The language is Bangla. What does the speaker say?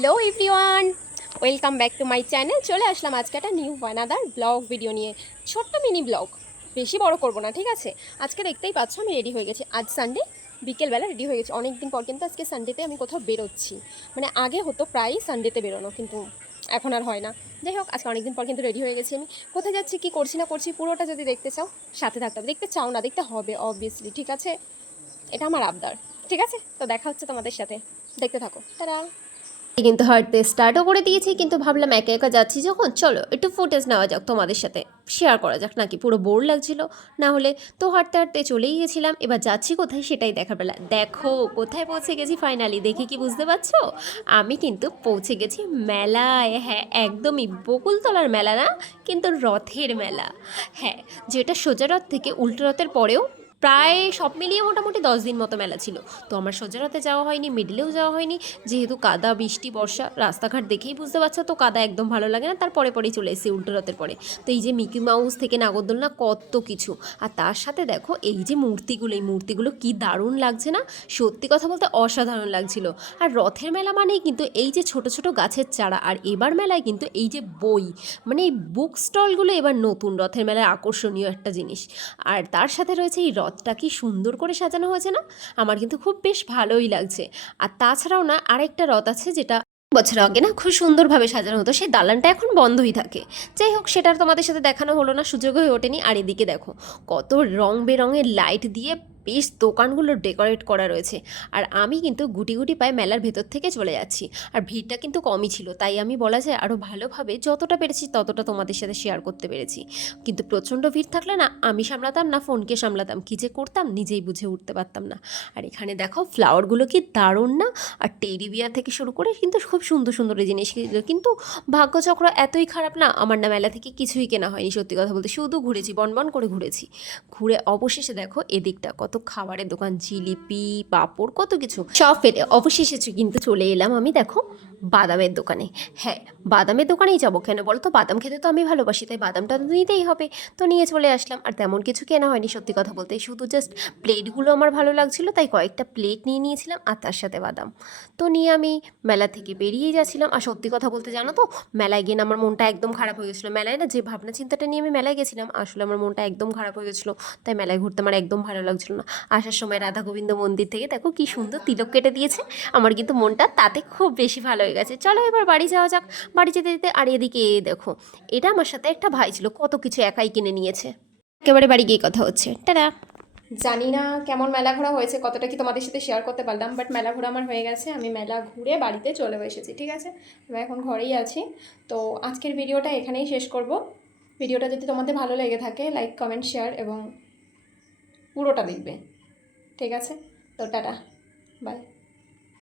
Hello everyone welcome back to my channel চলে আসলাম আজকে একটা নিউ ওয়ানাদার ব্লগ ভিডিও নিয়ে। ছোট্ট মিনি ব্লগ বেশি বড় করব না, ঠিক আছে? আজকে দেখতেই পাচ্ছ আমি রেডি হয়ে গেছি। আজ সানডে বিকেলবেলা রেডি হয়ে গেছি। অনেক দিন পর কিন্তু আজকে সানডেতে আমি কোথাও বেরোচ্ছি। মানে আগে হতো প্রায়ই সানডেতে বেরোনো, কিন্তু এখন আর হয় না। যাই হোক, আজকে অনেকদিন পর কিন্তু রেডি হয়ে গেছি আমি। কোথায় যাচ্ছি, কি করছি, না করছি, পুরোটা যদি দেখতে চাও, সাথে থাকতে হবে। দেখতে চাও না, দেখতে হবে অবভিয়াসলি ঠিক আছে? এটা আমার আবদার, ঠিক আছে? তো দেখা হচ্ছে তোমাদের সাথে। দেখতে থাকো। তারা কিন্তু হাঁটতে স্টার্টও করে দিয়েছি, কিন্তু ভাবলাম একা একা যাচ্ছি যখন, চলো একটু ফুটেজ নেওয়া যাক তোমাদের সাথে। শেয়ার করা যাক নাকি, পুরো বোর লাগছিল। না হলে তো হাঁটতে হাঁটতে চলেই গেছিলাম, এবার যাচ্ছি কোথায় সেটাই দেখার বেলা। দেখো, কোথায় পৌঁছে গেছি ফাইনালি দেখে কি বুঝতে পারছ? আমি কিন্তু পৌঁছে গেছি মেলায়। হ্যাঁ একদমই বকুলতলার মেলা না, কিন্তু রথের মেলা। হ্যাঁ যেটা সোজা রথ থেকে উল্টো রথের পরেও প্রায় সব মিলিয়ে মোটামুটি দশ দিন মতো মেলা ছিল। তো আমার সোজা রাতে যাওয়া হয়নি, মিডিলেও যাওয়া হয়নি। যেহেতু কাদা, বৃষ্টি, বর্ষা, রাস্তাঘাট দেখেই বুঝতে পারছ তো কাদা একদম ভালো লাগে না তারপরে পরেই চলে এসেছি উল্টো রথের পরে। তো এই যে মিকি মাউস থেকে নাগরদোলনা কত কিছু। আর তার সাথে দেখো এই যে মূর্তিগুলো, এই মূর্তিগুলো কি দারুণ লাগছে না? সত্যি কথা বলতে অসাধারণ লাগছিল। আর রথের মেলা মানেই কিন্তু এই যে ছোট ছোট গাছের চারা, আর এবার মেলায় কিন্তু এই যে বই। মানে এই বুক স্টলগুলো এবার নতুন, রথের মেলায় আকর্ষণীয় একটা জিনিস। আর তার সাথে রয়েছে এই রথটা কি সুন্দর করে সাজানো হয়েছে না? আমার কিন্তু খুব বেশ ভালোই লাগছে। আর তাছাড়াও না আরেকটা রথ আছে যেটা বছর আগে না খুব সুন্দরভাবে সাজানো হতো, সেই দালানটা এখন বন্ধই থাকে। যাই হোক সেটার তোমাদের সাথে দেখানো হলো না সুযোগ হয়ে ওঠেনি। আর এদিকে দেখো, কত রং বেরঙের লাইট দিয়ে বেশ দোকানগুলো ডেকোরেট করা রয়েছে। আর আমি কিন্তু গুটি গুটি পায়ে মেলার ভেতর থেকে চলে যাচ্ছি। আর ভিড়টা কিন্তু কমই ছিল। তাই আমি বলা যায় আরও ভালোভাবে যতটা পেরেছি ততটা তোমাদের সাথে শেয়ার করতে পেরেছি। কিন্তু প্রচণ্ড ভিড় থাকলে না, আমি সামলাতাম না, ফোনকে সামলাতাম। কী যে করতাম, নিজেই বুঝে উঠতে পারতাম না। আর এখানে দেখো ফ্লাওয়ারগুলো কি দারুণ না? আর টেডি বিয়ার থেকে শুরু করে কিন্তু খুব সুন্দর সুন্দর জিনিস কিন্তু ভাগ্যচক্র এতই খারাপ না, আমার না মেলা থেকে কিছুই কেনা হয়নি। সত্যি কথা বলতে শুধু ঘুরেছি বনবন করে ঘুরেছি। ঘুরে অবশেষে দেখো এদিকটা কত খাবারের দোকান জিলিপি পাঁপড় কত কিছু। সব ফেলে অবশেষে কিন্তু চলে এলাম আমি দেখো বাদামের দোকানে। হ্যাঁ বাদামের দোকানেই যাব কেন বলো তো? বাদাম খেতে তো আমি ভালোবাসি, তাই বাদামটা তো নিতেই হবে। তো নিয়ে চলে আসলাম। আর তেমন কিছু কেনা হয়নি সত্যি কথা বলতে। শুধু জাস্ট প্লেটগুলো আমার ভালো লাগছিল, তাই কয়েকটা প্লেট নিয়ে নিয়েছিলাম আর তার সাথে বাদাম। তো নিয়ে আমি মেলা থেকে বেরিয়ে যাচ্ছিলাম। আর সত্যি কথা বলতে জানো তো, মেলায় গিয়ে আমার মনটা একদম খারাপ হয়ে গেছিল। মেলায় না যে ভাবনা চিন্তাটা নিয়ে আমি মেলায় গেছিলাম, আসলে আমার মনটা একদম খারাপ হয়ে গেছিল। তাই মেলায় ঘুরতে আমার একদম ভালো লাগছিল না। আসার সময় রাধা গোবিন্দ মন্দির থেকে দেখো কি সুন্দর তিলক কেটে দিয়েছে। আমার কিন্তু মনটা তাতে খুব বেশি ভালো হয়ে গেছে। চলো এবার বাড়ি যাওয়া যাক। বাড়ি যেতে যেতে আর এদিকে দেখো, এটা আমার সাথে একটা ভাই ছিল, কত কিছু একাই কিনে নিয়েছে। একেবারে বাড়ি গিয়ে কথা হচ্ছে। টাটা। জানি না কেমন মেলা ঘোরা হয়েছে, কতটা কি তোমাদের সাথে শেয়ার করতে পারলাম বাট মেলা ঘোরা আমার হয়ে গেছে। আমি মেলা ঘুরে বাড়িতে চলে এসেছি, ঠিক আছে? আমি এখন ঘরেই আছি। তো আজকের ভিডিওটা এখানেই শেষ করব। ভিডিওটা যদি তোমাদের ভালো লেগে থাকে লাইক কমেন্ট শেয়ার এবং পুরোটা দেখবে, ঠিক আছে? তো টাটা বাই